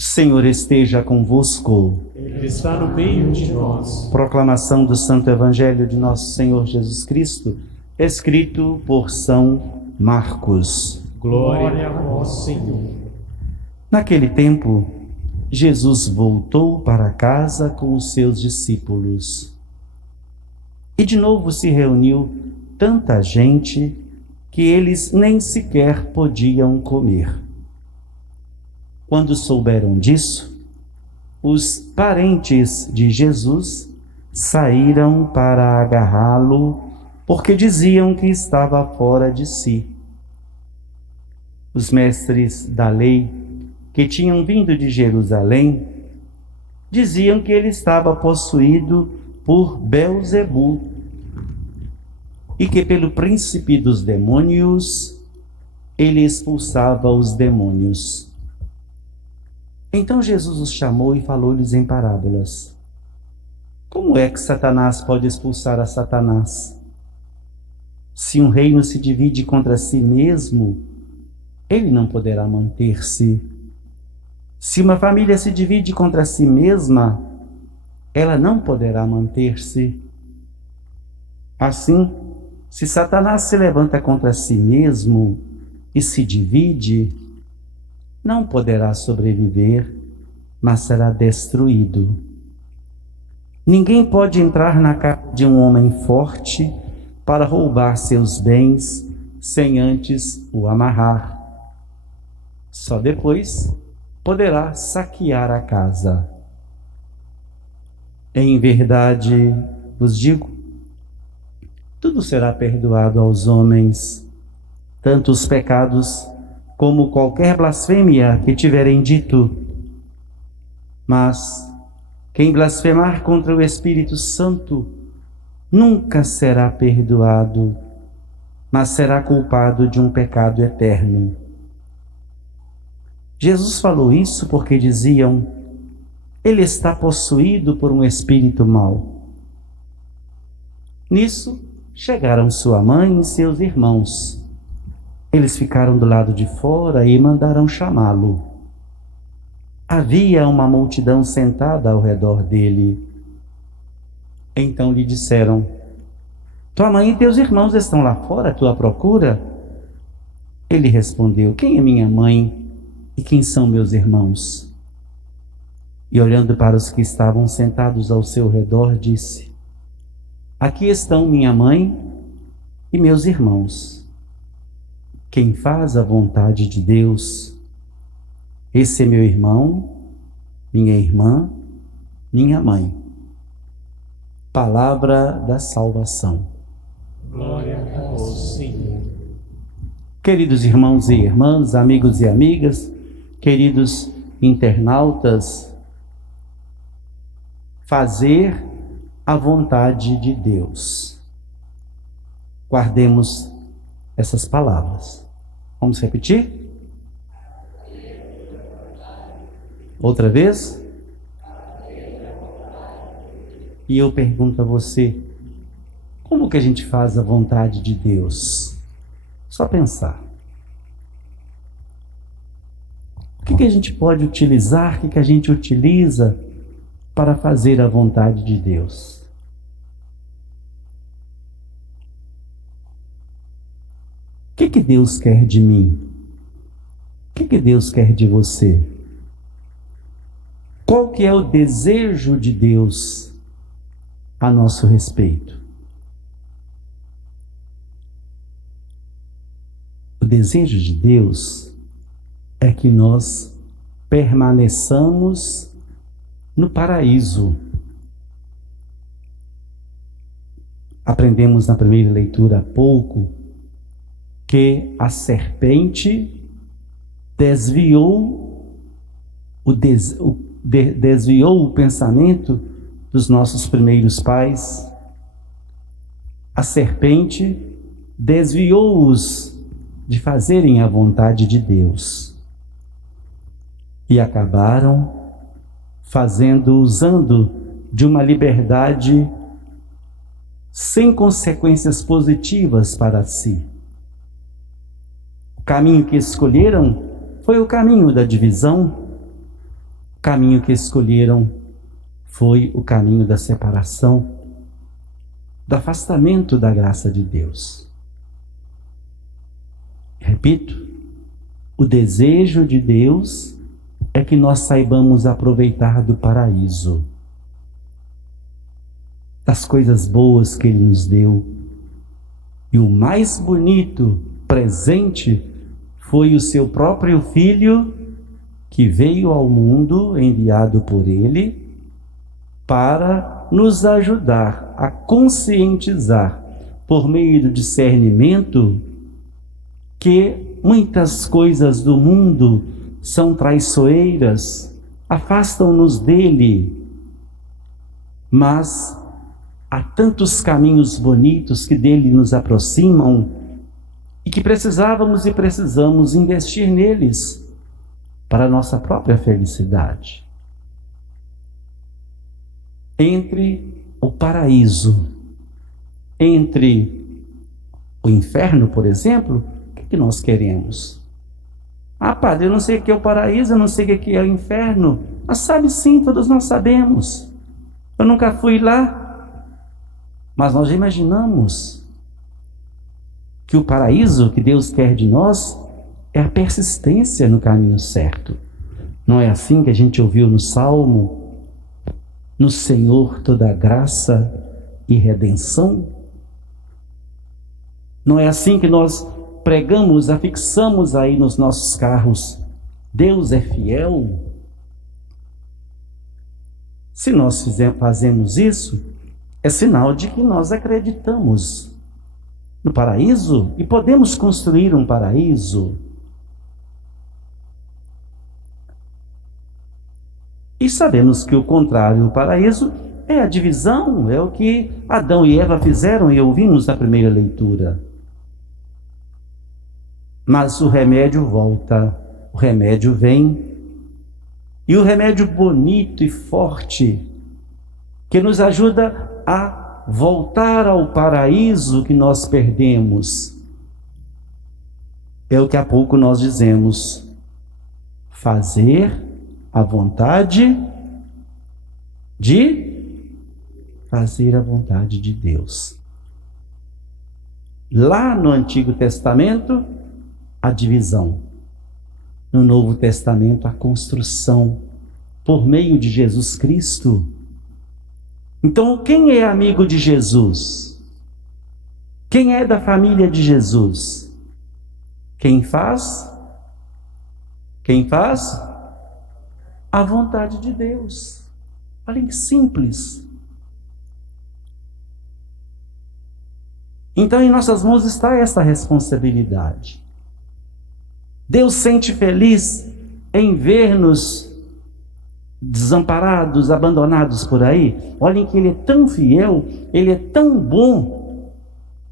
Senhor esteja convosco. Ele está no meio de nós. Proclamação do Santo Evangelho de Nosso Senhor Jesus Cristo, escrito por São Marcos. Glória a vós, Senhor. Naquele tempo, Jesus voltou para casa com os seus discípulos. E de novo se reuniu tanta gente que eles nem sequer podiam comer. Quando souberam disso, os parentes de Jesus saíram para agarrá-lo, porque diziam que estava fora de si. Os mestres da lei, que tinham vindo de Jerusalém, diziam que ele estava possuído por Belzebu e que pelo príncipe dos demônios ele expulsava os demônios. Então Jesus os chamou e falou-lhes em parábolas. Como é que Satanás pode expulsar a Satanás? Se um reino se divide contra si mesmo, ele não poderá manter-se. Se uma família se divide contra si mesma, ela não poderá manter-se. Assim, se Satanás se levanta contra si mesmo e se divide, não poderá sobreviver, mas será destruído. Ninguém pode entrar na casa de um homem forte para roubar seus bens sem antes o amarrar. Só depois poderá saquear a casa. Em verdade vos digo, tudo será perdoado aos homens, tanto os pecados como qualquer blasfêmia que tiverem dito. Mas quem blasfemar contra o Espírito Santo nunca será perdoado, mas será culpado de um pecado eterno. Jesus falou isso porque diziam: ele está possuído por um espírito mau. Nisso chegaram sua mãe e seus irmãos. Eles ficaram do lado de fora e mandaram chamá-lo. Havia uma multidão sentada ao redor dele. Então lhe disseram: tua mãe e teus irmãos estão lá fora à tua procura? Ele respondeu: quem é minha mãe e quem são meus irmãos? E olhando para os que estavam sentados ao seu redor, disse: aqui estão minha mãe e meus irmãos. Quem faz a vontade de Deus, esse é meu irmão, minha irmã, minha mãe. Palavra da salvação. Glória a vós, Senhor. Queridos irmãos e irmãs, amigos e amigas, queridos internautas, fazer a vontade de Deus. Guardemos essas palavras. Vamos repetir? Outra vez? E eu pergunto a você, como que a gente faz a vontade de Deus? Só pensar. O que a gente pode utilizar, o que a gente utiliza para fazer a vontade de Deus? O que Deus quer de mim? O que Deus quer de você? Qual que é o desejo de Deus a nosso respeito? O desejo de Deus é que nós permaneçamos no paraíso. Aprendemos na primeira leitura há pouco que a serpente desviou o pensamento dos nossos primeiros pais. A serpente desviou-os de fazerem a vontade de Deus e acabaram usando de uma liberdade sem consequências positivas para si. O caminho que escolheram foi o caminho da divisão, O caminho que escolheram foi o caminho da separação, do afastamento da graça de Deus. Repito, o desejo de Deus é que nós saibamos aproveitar do paraíso, das coisas boas que Ele nos deu. E o mais bonito presente foi o seu próprio Filho, que veio ao mundo, enviado por Ele, para nos ajudar a conscientizar, por meio do discernimento, que muitas coisas do mundo são traiçoeiras, afastam-nos dele, mas há tantos caminhos bonitos que dele nos aproximam e que precisávamos e precisamos investir neles para a nossa própria felicidade. Entre o paraíso, entre o inferno, por exemplo, o que nós queremos? Ah, padre, eu não sei o que é o paraíso, eu não sei o que é o inferno. Mas sabe sim, todos nós sabemos. Eu nunca fui lá. Mas nós já imaginamos que o paraíso que Deus quer de nós é a persistência no caminho certo. Não é assim que a gente ouviu no Salmo? No Senhor toda graça e redenção? Não é assim que nós pregamos, afixamos aí nos nossos carros? Deus é fiel? Se nós fazemos isso, é sinal de que nós acreditamos no paraíso e podemos construir um paraíso. E sabemos que o contrário do paraíso é a divisão, é o que Adão e Eva fizeram e ouvimos na primeira leitura. Mas o remédio volta, o remédio vem, e o remédio bonito e forte, que nos ajuda a voltar ao paraíso que nós perdemos, é o que há pouco nós dizemos: fazer a vontade de Deus. Lá no Antigo Testamento, a divisão. No Novo Testamento, a construção por meio de Jesus Cristo. Então, quem é amigo de Jesus? Quem é da família de Jesus? Quem faz? Quem faz? A vontade de Deus. Olha que simples. Então, em nossas mãos está essa responsabilidade. Deus sente feliz em ver-nos desamparados, abandonados por aí. Olhem que Ele é tão fiel, Ele é tão bom.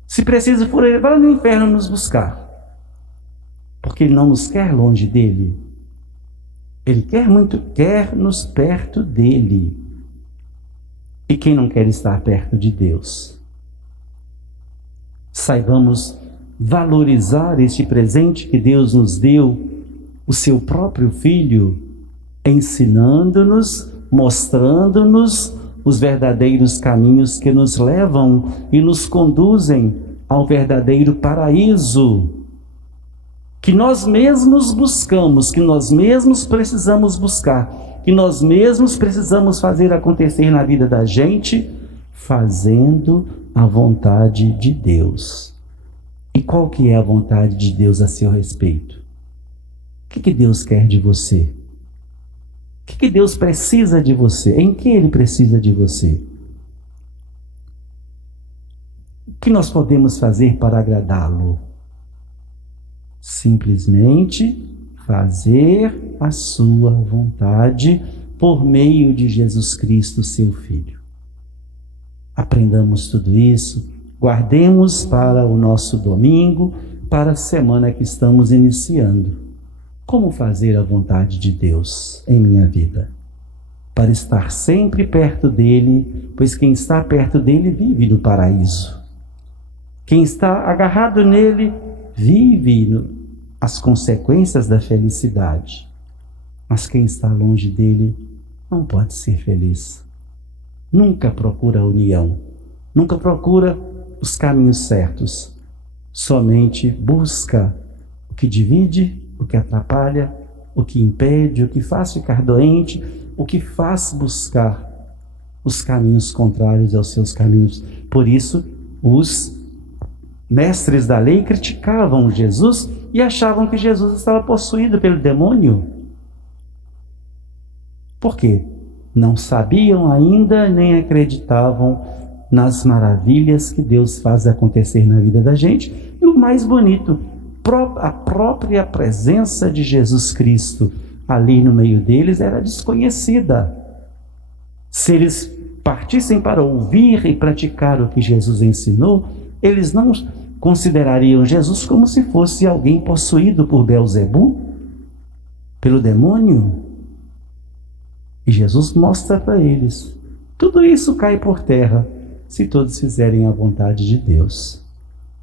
Se precisa for Ele, vai no inferno nos buscar. Porque Ele não nos quer longe dEle. Ele quer-nos perto dEle. E quem não quer estar perto de Deus? Saibamos valorizar este presente que Deus nos deu, o seu próprio Filho, ensinando-nos, mostrando-nos os verdadeiros caminhos que nos levam e nos conduzem ao verdadeiro paraíso, que nós mesmos buscamos, que nós mesmos precisamos buscar, que nós mesmos precisamos fazer acontecer na vida da gente, fazendo a vontade de Deus. E qual que é a vontade de Deus a seu respeito? O que Deus quer de você? O que Deus precisa de você? Em que Ele precisa de você? O que nós podemos fazer para agradá-lo? Simplesmente fazer a sua vontade por meio de Jesus Cristo, seu Filho. Aprendamos tudo isso, guardemos para o nosso domingo, para a semana que estamos iniciando. Como fazer a vontade de Deus em minha vida? Para estar sempre perto dEle, pois quem está perto dEle vive no paraíso. Quem está agarrado nele vive as consequências da felicidade. Mas quem está longe dele não pode ser feliz. Nunca procura a união, nunca procura os caminhos certos. Somente busca o que divide, o que atrapalha, o que impede, o que faz ficar doente, o que faz buscar os caminhos contrários aos seus caminhos. Por isso, os mestres da lei criticavam Jesus e achavam que Jesus estava possuído pelo demônio. Por quê? Não sabiam ainda nem acreditavam nas maravilhas que Deus faz acontecer na vida da gente. E o mais bonito, a própria presença de Jesus Cristo ali no meio deles era desconhecida. Se eles partissem para ouvir e praticar o que Jesus ensinou, eles não considerariam Jesus como se fosse alguém possuído por Belzebu, pelo demônio. E Jesus mostra para eles: tudo isso cai por terra se todos fizerem a vontade de Deus.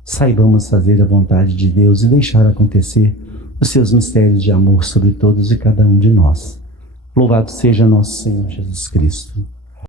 Saibamos fazer a vontade de Deus e deixar acontecer os seus mistérios de amor sobre todos e cada um de nós. Louvado seja nosso Senhor Jesus Cristo.